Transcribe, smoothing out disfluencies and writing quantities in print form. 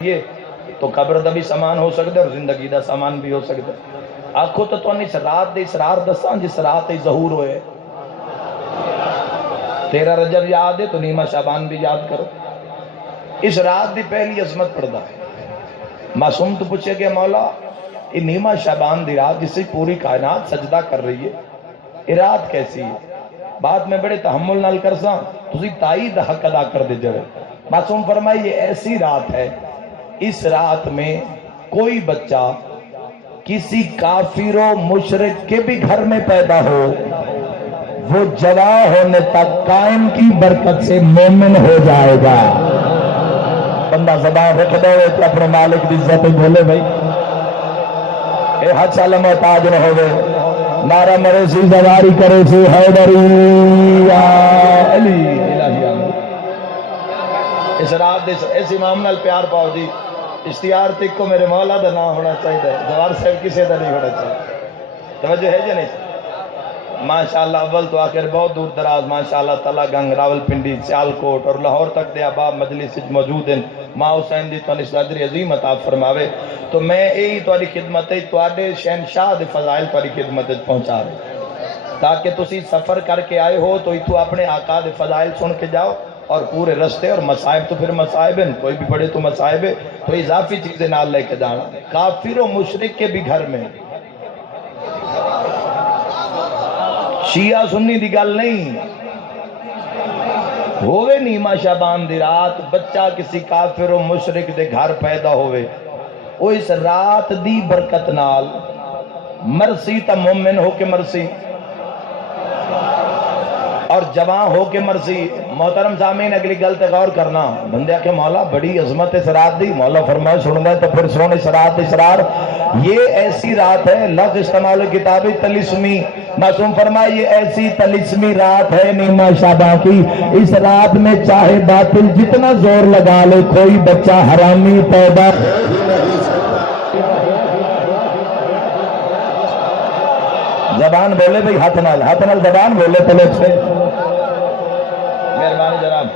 یہ تو قبر دا بھی سامان ہو سکتا ہے اور زندگی دا سامان بھی ہو سکتا ہے۔ آنکھو تو اس رات دے اسرار دسان جس رات دے ظہور ہوئے 13 رجب یاد ہے تو نیمہ شعبان بھی یاد کرو۔ اس رات دی پہلی عظمت پڑھدا ہے۔ معصوم تو پوچھے کہ مولا یہ نیمہ شعبان دی رات جس سے پوری کائنات سجدہ کر رہی ہے، یہ رات کیسی ہے؟ بات میں بڑے تحمل نال کرساں تسی تائید حق ادا کر دے جڑے۔ معصوم فرمائے یہ ایسی رات ہے، اس رات میں کوئی بچہ کسی کافر و مشرک کے بھی گھر میں پیدا ہو، وہ جوان ہونے تک قائم کی برکت سے مومن ہو جائے گا۔ بندہ زبان رکھ دے تو اپنے مالک کی عزت بھولے بھائی، اے حد سال محتاج نہ ہوئے، نعرہ مرے سی زواری کرے سی حیدری یا علی الہی آمین۔ اس رات دے اس امام نال پیار پاؤ دی اشتیار تک کو میرے مولا دا نام ہونا چاہیے، جوار صاحب کسے دا نہیں ہونا چاہیے۔ توجہ ہے جی نہیں؟ ماشاءاللہ اول تو آخر بہت دور دراز ماشاءاللہ تعالیٰ گنگ راول پنڈی سیالکوٹ اور لاہور تک دے احباب مجلس موجود ہیں۔ ماں حسین دی تواڈی صدر عظیم عطا فرماوے تو میں یہی تواڈی خدمت تواڈے شہنشاہ دے فضائل تواڈی خدمت پہنچا رہے تاکہ تسی سفر کر کے آئے ہو تو اتو اپنے آقا دے فضائل سن کے جاؤ اور پورے رستے اور مصائب تو پھر مصائب ہیں، کوئی بھی پڑھے تو مصائب ہے تو اضافی چیزیں نال لے کے جانا۔ کافر و مشرک کے بھی گھر میں شیعہ سنی دی گل نہیں ہوئے نیمہ شعبان دی رات بچہ کسی کافر و مشرک دے گھر پیدا ہوئے، وہ اس رات دی برکت نال مرسی تا مومن ہو کے مرسی اور جوان ہو کے مرسی۔ محترم سامعین اگلی گل تے غور کرنا، بندے کہ مولا بڑی عظمت اس رات دی، مولا فرمائے سننا ہے تو پھر سن اس رات اسرار، یہ ایسی رات ہے لفظ استعمال کتابی تلسمی۔ معصوم فرمائے یہ ایسی تلسمی رات ہے نیمہ شعبان کی، اس رات میں چاہے باطل جتنا زور لگا لے کوئی بچہ حرامی پیدا زبان بولے بھئی ہاتھ نال زبان بولے پلے سے مہربانی جناب۔